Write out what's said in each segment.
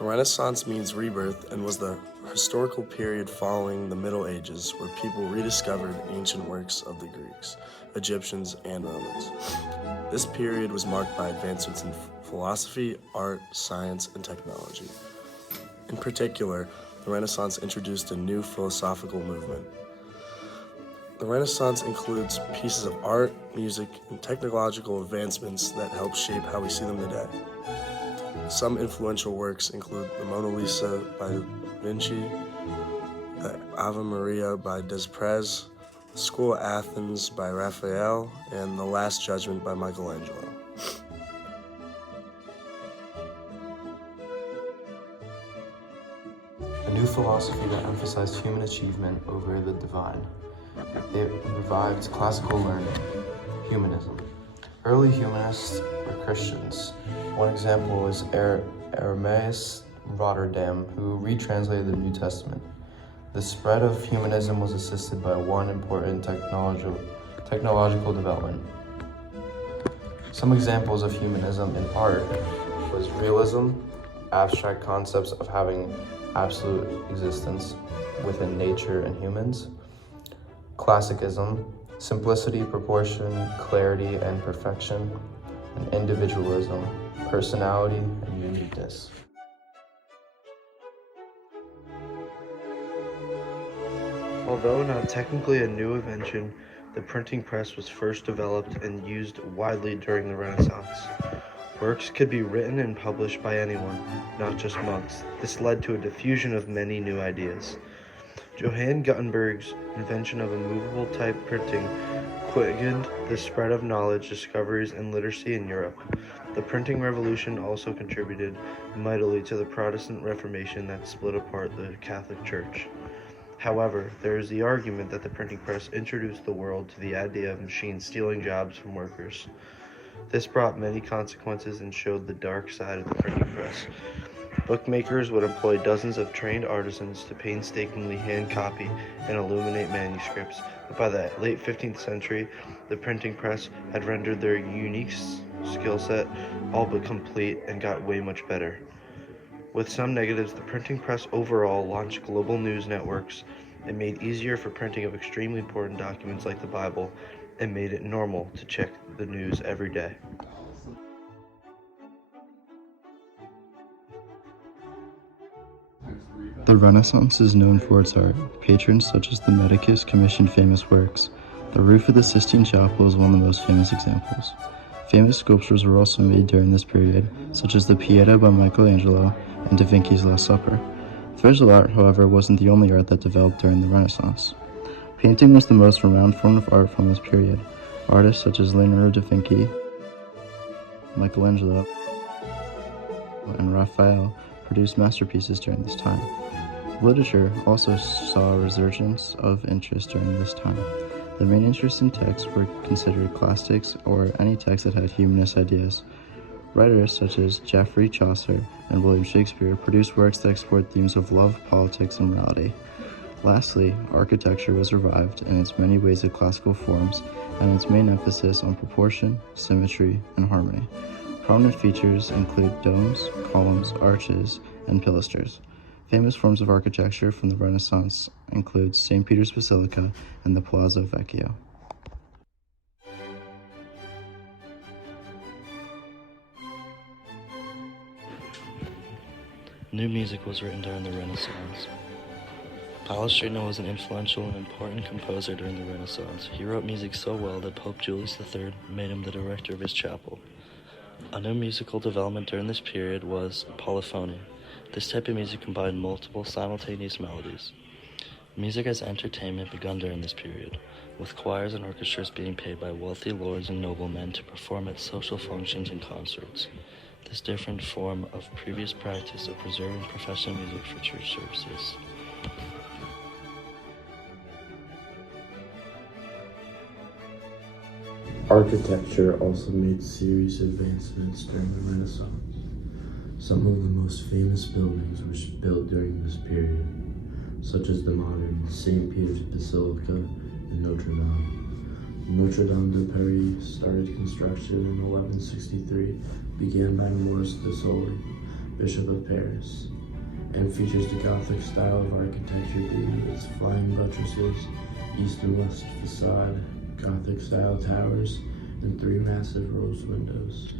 The Renaissance means rebirth and was the historical period following the Middle Ages where people rediscovered ancient works of the Greeks, Egyptians, and Romans. This period was marked by advancements in philosophy, art, science, and technology. In particular, the Renaissance introduced a new philosophical movement. The Renaissance includes pieces of art, music, and technological advancements that help shape how we see them today. Some influential works include the Mona Lisa by Da Vinci, the Ave Maria by Desprez, the School of Athens by Raphael, and the Last Judgment by Michelangelo. A new philosophy that emphasized human achievement over the divine. It revived classical learning, humanism. Early humanists were Christians. One example is Erasmus Rotterdam, who retranslated the New Testament. The spread of humanism was assisted by one important technological development. Some examples of humanism in art was realism, abstract concepts of having absolute existence within nature and humans, classicism, simplicity, proportion, clarity, and perfection, and individualism, personality, and uniqueness. Although not technically a new invention, the printing press was first developed and used widely during the Renaissance. Works could be written and published by anyone, not just monks. This led to a diffusion of many new ideas. Johann Gutenberg's invention of a movable type printing quickened the spread of knowledge, discoveries, and literacy in Europe. The printing revolution also contributed mightily to the Protestant Reformation that split apart the Catholic Church. However, there is the argument that the printing press introduced the world to the idea of machines stealing jobs from workers. This brought many consequences and showed the dark side of the printing press. Bookmakers would employ dozens of trained artisans to painstakingly hand copy and illuminate manuscripts, but by the late 15th century, the printing press had rendered their unique skill set all but complete and got way much better. With some negatives, the printing press overall launched global news networks. It made easier for printing of extremely important documents like the Bible, and made it normal to check the news every day. The Renaissance is known for its art. Patrons such as the Medicus commissioned famous works. The roof of the Sistine Chapel is one of the most famous examples. Famous sculptures were also made during this period, such as the Pieta by Michelangelo and Da Vinci's Last Supper. Visual art, however, wasn't the only art that developed during the Renaissance. Painting was the most renowned form of art from this period. Artists such as Leonardo da Vinci, Michelangelo, and Raphael produced masterpieces during this time. Literature also saw a resurgence of interest during this time. The main interesting texts were considered classics or any text that had humanist ideas. Writers such as Geoffrey Chaucer and William Shakespeare produced works that explored themes of love, politics, and morality. Lastly, architecture was revived in its many ways of classical forms and its main emphasis on proportion, symmetry, and harmony. Prominent features include domes, columns, arches, and pilasters. Famous forms of architecture from the Renaissance include St. Peter's Basilica and the Palazzo Vecchio. New music was written during the Renaissance. Palestrina was an influential and important composer during the Renaissance. He wrote music so well that Pope Julius III made him the director of his chapel. A new musical development during this period was polyphony. This type of music combined multiple simultaneous melodies. Music as entertainment began during this period, with choirs and orchestras being paid by wealthy lords and noblemen to perform at social functions and concerts. This different form of previous practice of preserving professional music for church services. Architecture also made serious advancements during the Renaissance. Some of the most famous buildings were built during this period, such as the modern St. Peter's Basilica and Notre Dame. Notre Dame de Paris started construction in 1163, began by Maurice de Sully. Bishop of Paris, and features the Gothic style of architecture due to its flying buttresses, east and west facade, Gothic style towers, and 3 massive rose windows.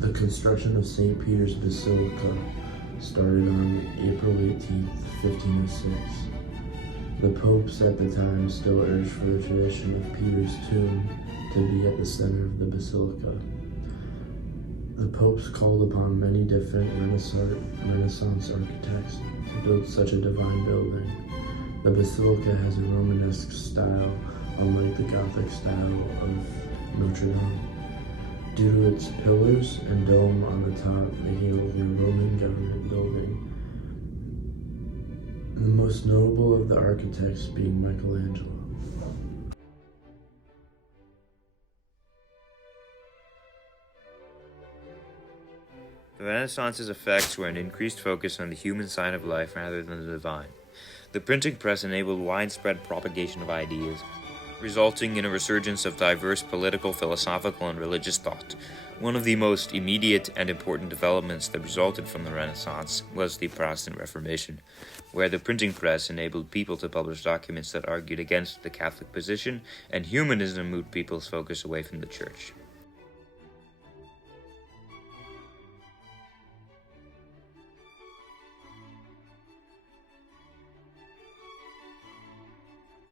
The construction of St. Peter's Basilica started on April 18, 1506. The popes at the time still urged for the tradition of Peter's tomb to be at the center of the basilica. The popes called upon many different Renaissance architects to build such a divine building. The basilica has a Romanesque style, unlike the Gothic style of Notre Dame, due to its pillars and dome on the top, making it a Roman government building. The most notable of the architects being Michelangelo. The Renaissance's effects were an increased focus on the human side of life rather than the divine. The printing press enabled widespread propagation of ideas, resulting in a resurgence of diverse political, philosophical, and religious thought. One of the most immediate and important developments that resulted from the Renaissance was the Protestant Reformation, where the printing press enabled people to publish documents that argued against the Catholic position, and humanism moved people's focus away from the Church.